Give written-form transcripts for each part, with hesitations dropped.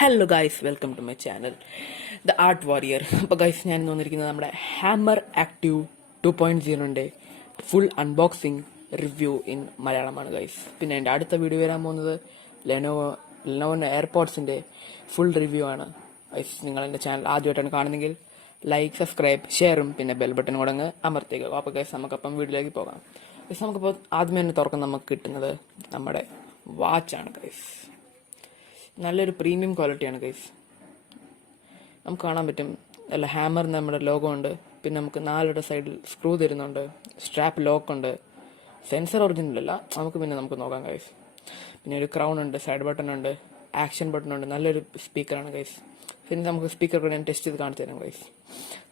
Hello guys, welcome to my channel the art warrior. അപ്പോൾ guys, ഞാൻ വന്നിരിക്കുന്നത് നമ്മുടെ ഹാമർ ആക്റ്റീവ് 2.0ൻ്റെ ഫുൾ അൺബോക്സിങ് റിവ്യൂ ഇൻ മലയാളമാണ് ഗൈസ്. പിന്നെ എൻ്റെ അടുത്ത വീഡിയോ വരാൻ പോകുന്നത് ലെനോവോ എയർപോഡ്സിൻ്റെ ഫുൾ റിവ്യൂ ആണ് ഗൈസ്. നിങ്ങൾ എൻ്റെ ചാനൽ ആദ്യമായിട്ടാണ് കാണുന്നതെങ്കിൽ ലൈക്ക്, സബ്സ്ക്രൈബ്, ഷെയറും പിന്നെ ബെൽ ബട്ടൺ കൂടെ അങ്ങ് അമർത്തിക്കുക. അപ്പോൾ ഗൈസ്, നമുക്കപ്പം വീഡിയോയിലേക്ക് പോകാം. ഗൈസ്, നമുക്കിപ്പോൾ ആദ്യമേ തന്നെ തുറക്കാൻ നമുക്ക് കിട്ടുന്നത് നമ്മുടെ വാച്ചാണ് ഗൈസ്. നല്ലൊരു പ്രീമിയം ക്വാളിറ്റിയാണ് ഗൈസ്. നമുക്ക് കാണാൻ പറ്റും അല്ല, ഹാമറിന് നമ്മുടെ ലോഗോ ഉണ്ട്. പിന്നെ നമുക്ക് 4 സൈഡിൽ സ്ക്രൂ തരുന്നുണ്ട്. സ്ട്രാപ്പ് ലോക്ക് ഉണ്ട്. സെൻസർ ഒറിജിനൽ അല്ല, നമുക്ക് നോക്കാം ഗൈസ്. പിന്നെ ഒരു ക്രൗൺ ഉണ്ട്, സൈഡ് ബട്ടൺ ഉണ്ട്, ആക്ഷൻ ബട്ടൺ ഉണ്ട്. നല്ലൊരു സ്പീക്കറാണ് ഗൈസ്. പിന്നെ നമുക്ക് സ്പീക്കർ ഞാൻ ടെസ്റ്റ് ചെയ്ത് കാണിച്ചു തരാം ഗൈസ്.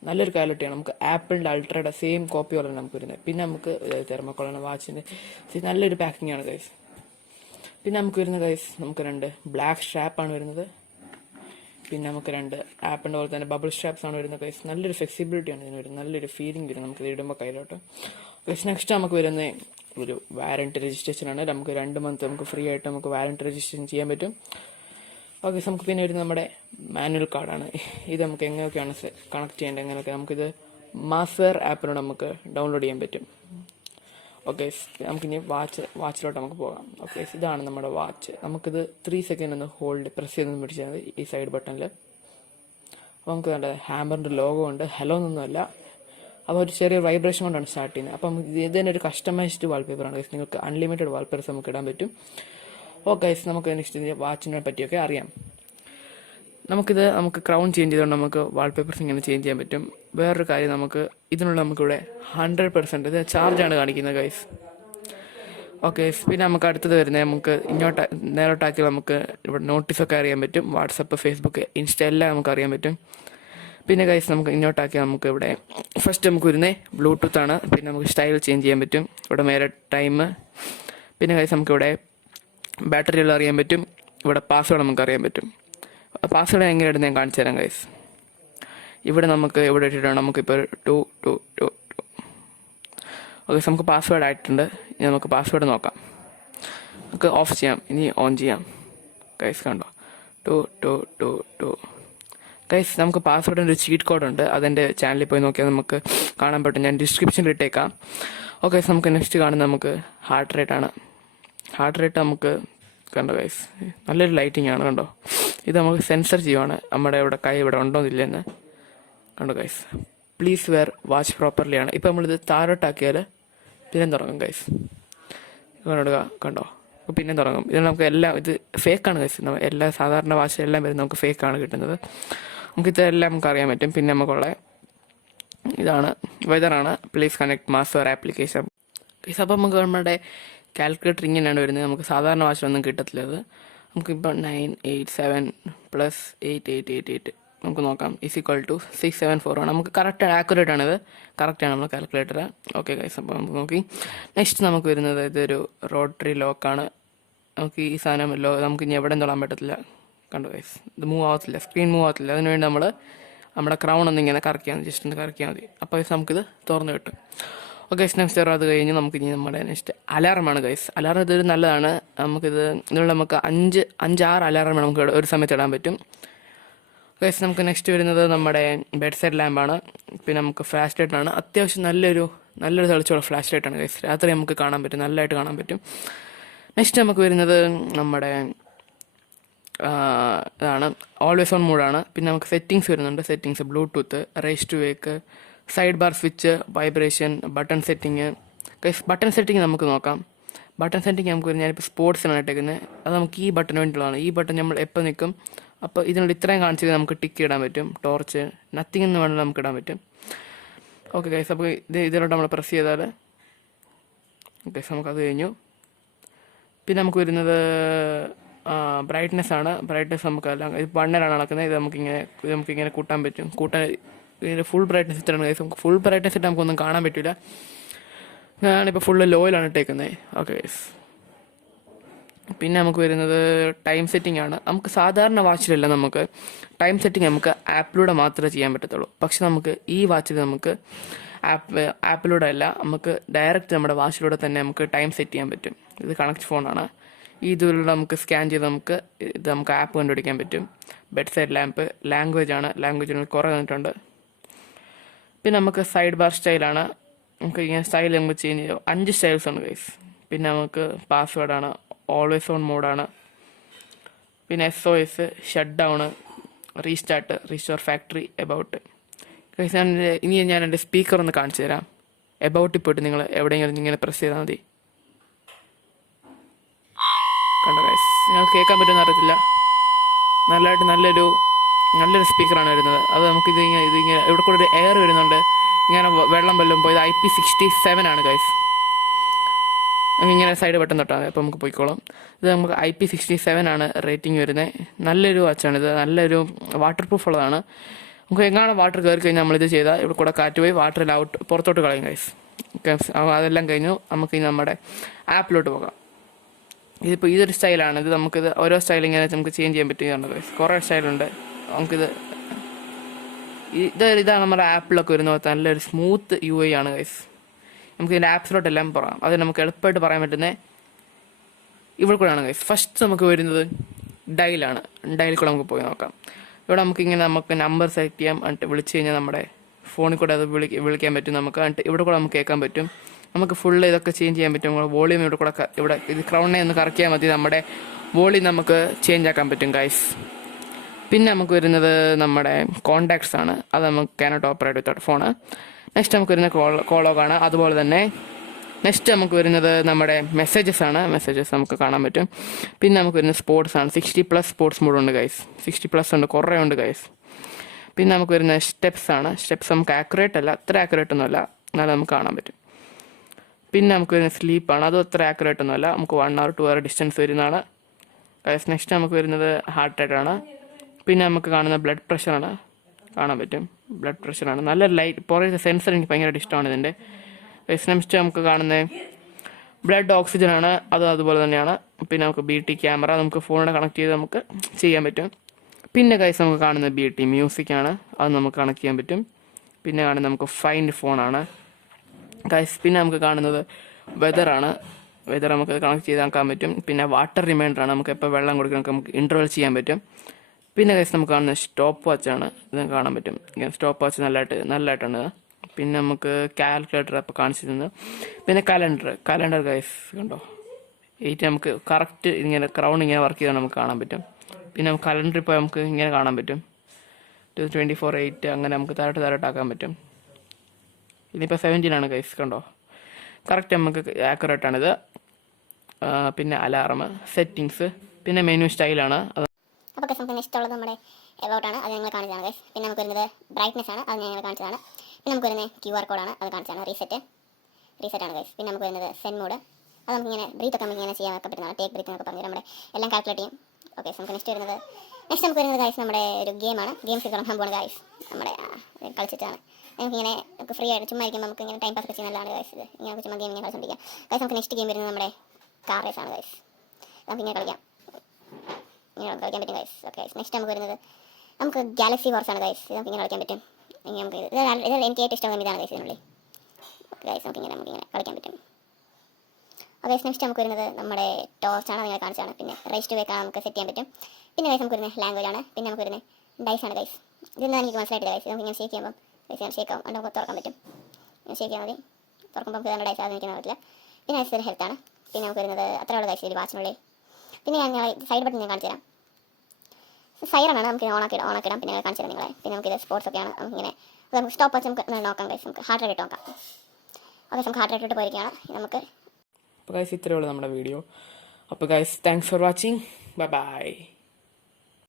നല്ലൊരു ക്വാളിറ്റിയാണ്. നമുക്ക് ആപ്പിളിൻ്റെ അൾട്രയുടെ സെയിം കോപ്പി പോലെ നമുക്ക് വരുന്നത്. പിന്നെ നമുക്ക് തെർമോക്കോളാണ് വാച്ചിൻ്റെ. നല്ലൊരു പാക്കിംഗ് ആണ് ഗൈസ്. പിന്നെ നമുക്ക് വരുന്ന ഗൈസ്, നമുക്ക് 2 ബ്ലാക്ക് സ്ട്രാപ്പാണ് വരുന്നത്. പിന്നെ നമുക്ക് 2 ആപ്പിൻ്റെ പോലെ തന്നെ ബബിൾ സ്ട്രാപ്സ് ആണ് വരുന്നത് ഗൈസ്. നല്ലൊരു ഫ്ലെക്സിബിലിറ്റിയാണ് ഇതിന് വരുന്നത്. നല്ലൊരു ഫീലിംഗ് വരും നമുക്ക് ഇടുമ്പോൾ കയ്യിലോട്ട് ഗൈസ്. നെക്സ്റ്റ് നമുക്ക് വരുന്ന ഒരു വാറൻറ്റി രജിസ്ട്രേഷൻ ആണ്. നമുക്ക് 2 മന്ത് നമുക്ക് ഫ്രീ ആയിട്ട് നമുക്ക് വാറൻറ്റി രജിസ്ട്രേഷൻ ചെയ്യാൻ പറ്റും. ഓക്കെ, നമുക്ക് പിന്നെ വരുന്നത് നമ്മുടെ മാനുവൽ കാർഡാണ്. ഇത് നമുക്ക് എങ്ങനെയൊക്കെയാണ് കണക്ട് ചെയ്യേണ്ടത്, എങ്ങനെയൊക്കെ നമുക്കിത് മാസ്വെയർ ആപ്പിലൂടെ നമുക്ക് ഡൗൺലോഡ് ചെയ്യാൻ പറ്റും. ഓക്കെ, നമുക്കിനി വാച്ചിലോട്ട് നമുക്ക് പോകാം. ഓക്കെ, ഇതാണ് നമ്മുടെ വാച്ച്. നമുക്കിത് 3 സെക്കൻഡ് ഒന്ന് പ്രസ് ചെയ്ത് പിടിച്ചാൽ മതി ഈ സൈഡ് ബട്ടണിൽ. അപ്പോൾ നമുക്ക് വേണ്ട ഹാമറിൻ്റെ ലോഗോ ഉണ്ട്. ഹലോ എന്നൊന്നുമല്ല, അപ്പോൾ ഒരു ചെറിയ വൈബ്രേഷൻ കൊണ്ടാണ് സ്റ്റാർട്ട് ചെയ്യുന്നത്. അപ്പം ഇത് തന്നെ ഒരു കസ്റ്റമൈസ്ഡ് വാൾപേപ്പറാണ് ഗൈസ്. നിങ്ങൾക്ക് അൺലിമിറ്റഡ് വാൾപേപ്പേഴ്സ് നമുക്ക് ഇടാൻ പറ്റും. ഓക്കെ ഗൈസ്, നമുക്ക് നെക്സ്റ്റ് വാച്ചിനെ പറ്റിയൊക്കെ അറിയാം. നമുക്ക് ക്രൗൺ ചേഞ്ച് ചെയ്തുകൊണ്ട് നമുക്ക് വാൾപേപ്പേഴ്സ് ഇങ്ങനെ ചേഞ്ച് ചെയ്യാൻ പറ്റും. വേറൊരു കാര്യം, നമുക്കിവിടെ 100% ഇത് ചാർജാണ് കാണിക്കുന്നത് ഗൈസ്. ഓക്കെ, പിന്നെ നമുക്ക് അടുത്തത് വരുന്നത്, നമുക്ക് നേരോട്ടാക്കിയാൽ നമുക്ക് ഇവിടെ നോട്ടീസൊക്കെ അറിയാൻ പറ്റും. വാട്സപ്പ്, ഫേസ്ബുക്ക്, ഇൻസ്റ്റ എല്ലാം നമുക്ക് അറിയാൻ പറ്റും. പിന്നെ ഗൈസ്, നമുക്ക് ഇങ്ങോട്ടാക്കിയാൽ നമുക്ക് ഇവിടെ ഫസ്റ്റ് നമുക്ക് വരുന്നത് ബ്ലൂടൂത്ത് ആണ്. പിന്നെ നമുക്ക് സ്റ്റൈൽ ചേഞ്ച് ചെയ്യാൻ പറ്റും. ഇവിടെ മേലെ ടൈം. പിന്നെ ഗൈസ്, നമുക്കിവിടെ ബാറ്ററികൾ അറിയാൻ പറ്റും. ഇവിടെ പാസ്വേഡ് നമുക്ക് അറിയാൻ പറ്റും. പാസ്വേഡ് എങ്ങനെ ഇടുന്നത് ഞാൻ കാണിച്ചു തരാം ഗൈസ്. ഇവിടെ ഇട്ടിട്ടാണ് നമുക്കിപ്പോൾ 222. ഓക്കെ, നമുക്ക് പാസ്വേഡ് ആയിട്ടുണ്ട്. ഇനി നമുക്ക് പാസ്വേഡ് നോക്കാം. നമുക്ക് ഓഫ് ചെയ്യാം, ഇനി ഓൺ ചെയ്യാം ഗൈസ്. കണ്ടോ, 2222 ഗൈസ്. നമുക്ക് പാസ്വേഡിൻ്റെ ഒരു ചീറ്റ് കോഡ് ഉണ്ട്. അതെൻ്റെ ചാനലിൽ പോയി നോക്കിയാൽ നമുക്ക് കാണാൻ പറ്റും. ഞാൻ ഡിസ്ക്രിപ്ഷനിൽ ഇട്ടേക്കാം. ഓക്കെ, നമുക്ക് നെക്സ്റ്റ് കാണുന്നത് നമുക്ക് ഹാർട്ട് റേറ്റ് ആണ്. ഹാർട്ട് റേറ്റ് നമുക്ക് കണ്ടോ ഗൈസ്, നല്ലൊരു ലൈറ്റിംഗ് ആണ്. കണ്ടോ, ഇത് നമുക്ക് സെൻസർ ചെയ്യുവാണ് നമ്മുടെ കൈ ഇവിടെ ഉണ്ടോന്നില്ലെന്ന്. കണ്ടോ guys, please wear watch properly ആണ്. ഇപ്പം നമ്മളിത് താഴോട്ടാക്കിയാൽ പിന്നെ തുടങ്ങും ഗൈസ്. കണ്ടോ, പിന്നെ തുടങ്ങും. ഇത് നമുക്ക് ഇത് ഫേക്കാണ് ഗൈസ്. എല്ലാ സാധാരണ വാച്ചിലെല്ലാം വരും നമുക്ക് ഫേക്കാണ് കിട്ടുന്നത്. ഇതെല്ലാം നമുക്ക് അറിയാൻ പറ്റും. പിന്നെ നമുക്കുള്ള ഇതാണ് വെതറാണ്. Please connect master application guys. അപ്പം നമുക്ക് നമ്മുടെ കാൽക്കുലേറ്റർ ഇങ്ങനെയാണ് വരുന്നത്. നമുക്ക് സാധാരണ വാച്ചിലൊന്നും കിട്ടത്തില്ല. അത് നമുക്കിപ്പോൾ 987 + 8888 നമുക്ക് നോക്കാം. = 674 ആണ്. നമുക്ക് കറക്റ്റ് ആക്യുറേറ്റ് ആണിത്. കറക്റ്റാണ് നമ്മുടെ കാൽക്കുലേറ്റർ. ഓക്കെ ഗൈസ്, അപ്പോൾ നമുക്ക് നോക്കി. നെക്സ്റ്റ് നമുക്ക് വരുന്നത് ഇതൊരു റോട്ടറി ലോക്കാണ്. നമുക്ക് ഈ സാധനം നമുക്ക് ഇനി എവിടെയും തൊടാൻ പറ്റത്തില്ല. കണ്ടു ഗൈസ്, ഇത് മൂവ് ആവത്തില്ല, സ്ക്രീൻ മൂവ് ആവത്തില്ല. അതിനുവേണ്ടി നമ്മുടെ ക്രൗൺ ഒന്നിങ്ങനെ കറക്കിയാൽ മതി, ജസ്റ്റ് ഒന്ന് കറക്കിയാൽ മതി. അപ്പോൾ നമുക്കിത് തുറന്നു കിട്ടും. ഓക്കെ, നെക്സ്റ്റ് അത് കഴിഞ്ഞ് നമുക്കിനി നമ്മുടെ നെക്സ്റ്റ് അലാറമാണ് ഗൈസ്. അലാറം ഇതൊരു നല്ലതാണ്. ഇതിനുള്ള നമുക്ക് 5-6 അലാറം നമുക്ക് ഒരു സമയത്ത് ഇടാൻ പറ്റും ഗൈസ്. നമുക്ക് നെക്സ്റ്റ് വരുന്നത് നമ്മുടെ ബെഡ് സൈഡ് ലാമ്പാണ്. പിന്നെ നമുക്ക് ഫ്ലാഷ് ലൈറ്റാണ്. അത്യാവശ്യം നല്ലൊരു തെളിച്ചുള്ള ഫ്ലാഷ് ലൈറ്റാണ് ഗൈസ്. രാത്രി നമുക്ക് കാണാൻ പറ്റും, നല്ലതായിട്ട് കാണാൻ പറ്റും. നെക്സ്റ്റ് നമുക്ക് വരുന്നത് നമ്മുടെ ഇതാണ്, ഓൾവേസ് ഓൺ മോഡാണ്. പിന്നെ നമുക്ക് സെറ്റിങ്സ് വരുന്നുണ്ട്. Settings Bluetooth, raise to wake, side bar switch, vibration, button setting guys. Button setting നമുക്ക് നോക്കാം. ബട്ടൺ സെറ്റിങ് നമുക്ക് ഞാനിപ്പോൾ സ്പോർട്സിനാണ് ഇട്ടേക്കുന്നത്. അത് നമുക്ക് ഈ ബട്ടൺ വേണ്ടിയുള്ളതാണ്. ഈ ബട്ടൺ നമ്മൾ എപ്പോൾ നിൽക്കും അപ്പോൾ ഇതിനോട് ഇത്രയും കാണിച്ചത് നമുക്ക് ടിക്ക് ഇടാൻ പറ്റും. ടോർച്ച്, നത്തിങ് എന്ന് വേണമെങ്കിൽ നമുക്ക് ഇടാൻ പറ്റും. ഓക്കെ ഗൈസ്, അപ്പോൾ ഇതിലോട്ട് നമ്മൾ പ്രസ് ചെയ്താൽ ഗൈസ് നമുക്കത് കഴിഞ്ഞു. പിന്നെ നമുക്ക് വരുന്നത് ബ്രൈറ്റ്നെസ് ആണ്. ബ്രൈറ്റ്നെസ് നമുക്കെല്ലാം ഇത് 1 നടക്കുന്നത്. ഇത് നമുക്കിങ്ങനെ കൂട്ടാൻ പറ്റും. ഇതിൻ്റെ ഫുൾ ബ്രൈറ്റ്നെസ് ഇട്ടാണ് ഗൈസ്. നമുക്ക് ഫുൾ ബ്രൈറ്റ്നെസ് ഇട്ട് നമുക്കൊന്നും കാണാൻ പറ്റില്ല. ഞാനിപ്പോൾ ഫുള്ള് ലോയിലാണ് ഇട്ടേക്കുന്നത്. ഓക്കെ ഗൈസ്, പിന്നെ നമുക്ക് വരുന്നത് ടൈം സെറ്റിംഗ് ആണ്. നമുക്ക് സാധാരണ വാച്ചിലല്ല നമുക്ക് ടൈം സെറ്റിംഗ് നമുക്ക് ആപ്പിലൂടെ മാത്രമേ ചെയ്യാൻ പറ്റത്തുള്ളൂ. പക്ഷെ നമുക്ക് ഈ വാച്ചിൽ നമുക്ക് ആപ്പിലൂടെ അല്ല, നമുക്ക് ഡയറക്റ്റ് നമ്മുടെ വാച്ചിലൂടെ തന്നെ നമുക്ക് ടൈം സെറ്റ് ചെയ്യാൻ പറ്റും. ഇത് കണക്ട് ഫോണാണ്. ഇതിലൂടെ നമുക്ക് സ്കാൻ ചെയ്ത് നമുക്ക് ആപ്പ് കണ്ടുപിടിക്കാൻ പറ്റും. ബെഡ് സൈഡ് ലാമ്പ് ലാംഗ്വേജിന് കുറേ തന്നിട്ടുണ്ട്. പിന്നെ നമുക്ക് സൈഡ് ബാർ സ്റ്റൈലാണ്. നമുക്ക് ഇങ്ങനെ സ്റ്റൈൽ നമുക്ക് ചേഞ്ച് ചെയ്യാം. 5 സ്റ്റൈൽസ് ഉണ്ട് ഗൈസ്. പിന്നെ നമുക്ക് പാസ്വേഡാണ്, ഓൾവേസ് ഓൺ മോഡാണ്, പിന്നെ SOS, shut down, restart, restore factory, about. Guys ഇനി ഞാൻ എൻ്റെ സ്പീക്കർ ഒന്ന് കാണിച്ചു തരാം. എബൌട്ടിൽ പോയിട്ട് നിങ്ങൾ എവിടെയെങ്കിലും ഇങ്ങനെ പ്രസ് ചെയ്താൽ മതി. കണ്ടോ ഗൈസ്, നിങ്ങൾക്ക് കേൾക്കാൻ പറ്റുമെന്ന് അറിയത്തില്ല. നല്ലൊരു സ്പീക്കറാണ് വരുന്നത്. അത് നമുക്ക് ഇതിങ്ങനെ ഇവിടെ കൂടെ ഒരു എയർ വരുന്നുണ്ട്. ഇങ്ങനെ വെള്ളം വല്ലതും പോയത് IP67 ആണ് ഗൈസ്. ഇങ്ങനെ സൈഡ് ബട്ടൺ തൊട്ടാൽ മതി, അപ്പോൾ നമുക്ക് പോയിക്കോളാം. ഇത് നമുക്ക് IP67 ആണ് റേറ്റിംഗ് വരുന്നത്. നല്ലൊരു വാച്ചാണിത്. നല്ലൊരു വാട്ടർ പ്രൂഫ് ഉള്ളതാണ്. നമുക്ക് എങ്ങാണ് വാട്ടർ കയറി കഴിഞ്ഞാൽ നമ്മളിത് ചെയ്താൽ ഇവിടെ കൂടെ കാറ്റ് പോയി വാട്ടറിൽ പുറത്തോട്ട് കളയും ഗൈസ്. അതെല്ലാം കഴിഞ്ഞു നമുക്കിനി നമ്മുടെ ആപ്പിലോട്ട് പോകാം. ഇതിപ്പോൾ ഇതൊരു സ്റ്റൈലാണ്. നമുക്കിത് ഓരോ സ്റ്റൈൽ ഇങ്ങനെ നമുക്ക് ചേഞ്ച് ചെയ്യാൻ പറ്റുകയാണ് ഗൈസ്. കുറേ സ്റ്റൈലുണ്ട്. ഇതാണ് നമ്മുടെ ആപ്പിലൊക്കെ വരുന്നത്. നല്ലൊരു സ്മൂത്ത് UI ആണ് ഗൈസ്. നമുക്ക് ഇതിൻ്റെ ആപ്സിലോട്ടെല്ലാം പറയാം. അത് നമുക്ക് എളുപ്പമായിട്ട് പറയാൻ പറ്റുന്നത് ഇവിടെ കൂടെയാണ് ഗൈസ്. ഫസ്റ്റ് നമുക്ക് വരുന്നത് ഡയലാണ്. ഡയലിൽ കൂടെ നമുക്ക് പോയി നോക്കാം. ഇവിടെ നമുക്ക് നമ്പർ സെലക്ട് ചെയ്യാം. എന്നിട്ട് വിളിച്ച് കഴിഞ്ഞാൽ നമ്മുടെ ഫോണിൽ കൂടെ അത് വിളിക്കാൻ പറ്റും നമുക്ക്. എന്നിട്ട് ഇവിടെ കൂടെ നമുക്ക് കേൾക്കാൻ പറ്റും. നമുക്ക് ഫുള്ള് ഇതൊക്കെ ചേഞ്ച് ചെയ്യാൻ പറ്റും. നമ്മുടെ വോളിയം ഇവിടെ ഇത് ക്രൗണിനെ ഒന്ന് കറക്കിയാൽ മതി. നമ്മുടെ വോളിയം നമുക്ക് ചേഞ്ച് ആക്കാൻ പറ്റും ഗൈസ്. പിന്നെ നമുക്ക് വരുന്നത് നമ്മുടെ കോണ്ടാക്ട്സ് ആണ്. അത് നമുക്ക് cannot operate without phone. Next നമുക്ക് വരുന്നത് കോളോഗാണ്. അതുപോലെ തന്നെ നെക്സ്റ്റ് നമുക്ക് വരുന്നത് നമ്മുടെ മെസ്സേജസ് ആണ്. മെസ്സേജസ് നമുക്ക് കാണാൻ പറ്റും. പിന്നെ നമുക്ക് വരുന്നത് സ്പോർട്സ് ആണ്. 60+ സ്പോർട്സ് മോഡ് ഉണ്ട് ഗൈസ്. 60+ ഉണ്ട്, കുറേ ഉണ്ട് ഗൈസ്. പിന്നെ നമുക്ക് വരുന്നത് സ്റ്റെപ്സ് ആണ്. സ്റ്റെപ്സ് നമുക്ക് ആക്യുറേറ്റ് അല്ല, അത്ര ആക്യുറേറ്റ് ഒന്നുമല്ല, എന്നാലും നമുക്ക് കാണാൻ പറ്റും. പിന്നെ നമുക്ക് വരുന്നത് സ്ലീപ്പാണ്. അതും അത്ര ആക്യുറേറ്റ് ഒന്നുമല്ല, നമുക്ക് 1 hour 2 hour ഡിസ്റ്റൻസ് വരുന്നതാണ് ഗൈസ്. നെക്സ്റ്റ് നമുക്ക് വരുന്നത് ഹാർട്ട് റേറ്റ് ആണ്. പിന്നെ നമുക്ക് കാണുന്ന ബ്ലഡ് പ്രഷറാണ്, കാണാൻ പറ്റും. ബ്ലഡ് പ്രഷറാണ്. നല്ല ലൈറ്റ് പുറത്തെ സെൻസർ എനിക്ക് ഭയങ്കരമായിട്ട് ഇഷ്ടമാണ് ഇതിൻ്റെ. നെക്സ്റ്റ് നമുക്ക് കാണുന്നത് ബ്ലഡ് ഓക്സിജൻ ആണ്. അതുപോലെ തന്നെയാണ്. പിന്നെ നമുക്ക് BT ക്യാമറ, നമുക്ക് ഫോണിനെ കണക്ട് ചെയ്ത് നമുക്ക് ചെയ്യാൻ പറ്റും. പിന്നെ ഗൈസ് നമുക്ക് കാണുന്നത് BT മ്യൂസിക്കാണ്. അത് നമുക്ക് കണക്ട് ചെയ്യാൻ പറ്റും. പിന്നെ കാണുന്നത് നമുക്ക് ഫൈൻഡ് ഫോണാണ് ഗൈസ്. പിന്നെ നമുക്ക് കാണുന്നത് വെതറാണ്. വെതർ നമുക്ക് കണക്ട് ചെയ്ത് നോക്കാൻ പറ്റും. പിന്നെ വാട്ടർ റിമൈൻഡറാണ്. നമുക്ക് എപ്പോൾ വെള്ളം കൊടുക്കണം നമുക്ക് ഇൻ്റർവൽ ചെയ്യാൻ പറ്റും. പിന്നെ ഗൈസ് നമുക്ക് കാണുന്നത് സ്റ്റോപ്പ് വാച്ചാണ്. ഇത് കാണാൻ പറ്റും. സ്റ്റോപ്പ് വാച്ച് നല്ലതായിട്ടാണ്. പിന്നെ നമുക്ക് കാൽക്കുലേറ്റർ അപ്പോൾ കാണിച്ചിരുന്നത്. പിന്നെ കലണ്ടർ ഗൈസ് കണ്ടോ, 8 നമുക്ക് കറക്റ്റ് ഇങ്ങനെ ക്രൗൺ ഇങ്ങനെ വർക്ക് ചെയ്താൽ നമുക്ക് കാണാൻ പറ്റും. പിന്നെ നമുക്ക് കലണ്ടറിൽ പോയി നമുക്ക് ഇങ്ങനെ കാണാൻ പറ്റും. 24/8 അങ്ങനെ നമുക്ക് താഴോട്ടാക്കാൻ പറ്റും. ഇതിപ്പോൾ 17 ആണ് ഗൈസ് കണ്ടോ, കറക്റ്റ് നമുക്ക് ആക്യുറേറ്റ് ആണിത്. പിന്നെ അലാറം, സെറ്റിങ്സ്, പിന്നെ മെനു സ്റ്റൈലാണ്. അപ്പോൾ നമുക്ക് നെക്സ്റ്റ് ഉള്ളത് നമ്മുടെ എബൌട്ടാണ്. അത് ഞങ്ങൾ കാണിച്ചതാണ് ഗൈസ്. പിന്നെ നമുക്ക് വരുന്നത് ബ്രൈറ്റ്നെസ് ആണ്. അത് ഞങ്ങൾ കാണിച്ചതാണ്. പിന്നെ നമുക്ക് വരുന്നത് QR കോഡാണ്. അത് കാണിച്ചതാണ്. റീസെറ്റ് ആണ് ഗൈസ്. പിന്നെ നമുക്ക് വരുന്നത് സെൻ മോഡ്. അത് നമുക്കിങ്ങനെ ബ്രീത്ത് ഒക്കെ നമുക്കിങ്ങനെ ചെയ്യാനൊക്കെ പറ്റുന്നതാണ്. ടേക്ക് ബ്രീത്ത് എന്നൊക്കെ പറഞ്ഞ് നമ്മുടെ എല്ലാം കാൽക്കുലേറ്റ് ചെയ്യും. ഓക്കെ, നമുക്ക് നെക്സ്റ്റ് നമുക്ക് വരുന്നത് ഗൈസ് നമ്മുടെ ഒരു ഗെയിമാണ്. ഗെയിംസ് തുടങ്ങാൻ പോകുന്നത് ഗൈസ്. നമ്മുടെ കളിച്ചിട്ടാണ് നമുക്കിങ്ങനെ ഫ്രീ ആയിട്ട് ചുമ്മാ ഇരിക്കുമ്പോൾ നമുക്ക് ഇങ്ങനെ ടൈം പാസ് ഒക്കെ ചെയ്യുന്ന നല്ലതാണ് ഗൈസ്. ഇങ്ങനെ ചുമ്മാ ഗെയിം ഇങ്ങനെ കളിച്ചുകൊണ്ടിരിക്കുക ഗൈസ്. നമുക്ക് നെക്സ്റ്റ് ഗെയിം വരുന്നത് നമ്മുടെ കാർ റേസ് ആണ് ഗൈസ്. നമുക്കിങ്ങനെ കളിക്കാൻ പറ്റും ഗൈസ്. ഓക്കെ, നെക്സ്റ്റ് നമുക്ക് വരുന്നത് നമുക്ക് ഗാലക്സി ഹോർസ് ആണ് ഗൈസ്. ഇത് നമുക്കിങ്ങനെ കളിക്കാൻ പറ്റും. നമുക്ക് ഇത് എനിക്ക് ഏറ്റവും ഇഷ്ടമുള്ള ഇതാണ് ഗൈസ് ഇതിനുള്ളിൽ. ഓക്കെ ഗൈസ്, നമുക്കിങ്ങനെ കളിക്കാൻ പറ്റും. ഓക്കെ, നെക്സ്റ്റ് നമുക്ക് വരുന്നത് നമ്മുടെ ടോർച്ചാണ്. നിങ്ങൾ കാണിച്ചാണ്. പിന്നെ റൈസ് ടു വേക്കാണ് നമുക്ക് സെറ്റ് ചെയ്യാൻ പറ്റും. പിന്നെ ഗൈസ് നമുക്ക് വരുന്നത് ലാംഗ്വേജ് ആണ്. പിന്നെ നമുക്ക് വരുന്നത് ഡൈസ് ആണ് ഗൈസ്. ഇതെന്താണ് എനിക്ക് മനസ്സിലായിട്ടില്ല ഗൈസ്. നമുക്കിങ്ങനെ ഷേക്ക് ചെയ്യുമ്പോൾ ഗൈസ് ഷേക്ക് ആവും. അത് നമുക്ക് തുറക്കാൻ പറ്റും. ഷേക്ക് ചെയ്യാൻ മതി. തുറക്കുമ്പോൾ നമുക്ക് തന്നെ ഡൈസ് ആദ്യം എനിക്ക് പറ്റില്ല. പിന്നെ ഗൈസ് ഒരു ഹെൽത്താണ്. പിന്നെ നമുക്ക് വരുന്നത് അത്രയുള്ള ഗൈസ് ഒരു വാച്ചിനുള്ളിൽ. പിന്നെ ഞാൻ സൈഡ് ബട്ടൺ ഞാൻ കാണിച്ചു തരാം. സൈറനാണ്, നമുക്ക് ഓണാക്കിടാം. പിന്നെ കാണിച്ചു തരാം നിങ്ങളെ. പിന്നെ നമുക്കിത് സ്പോർട്സ് ഒക്കെയാണ്. നമുക്കിങ്ങനെ നമുക്ക് സ്റ്റോപ്പ് വാച്ച് നമുക്ക് നോക്കാം ഗൈസ്. നമുക്ക് ഹാർട്ട് റേറ്റ് നോക്കാം. ഓക്കെ, നമുക്ക് ഹാർട്ട് റേറ്റ് പോയിരിക്കുകയാണ് നമുക്ക്. അപ്പോൾ ഗൈസ് ഇത്രയേ ഉള്ളൂ നമ്മുടെ വീഡിയോ. അപ്പോൾ guys thanks for watching. By.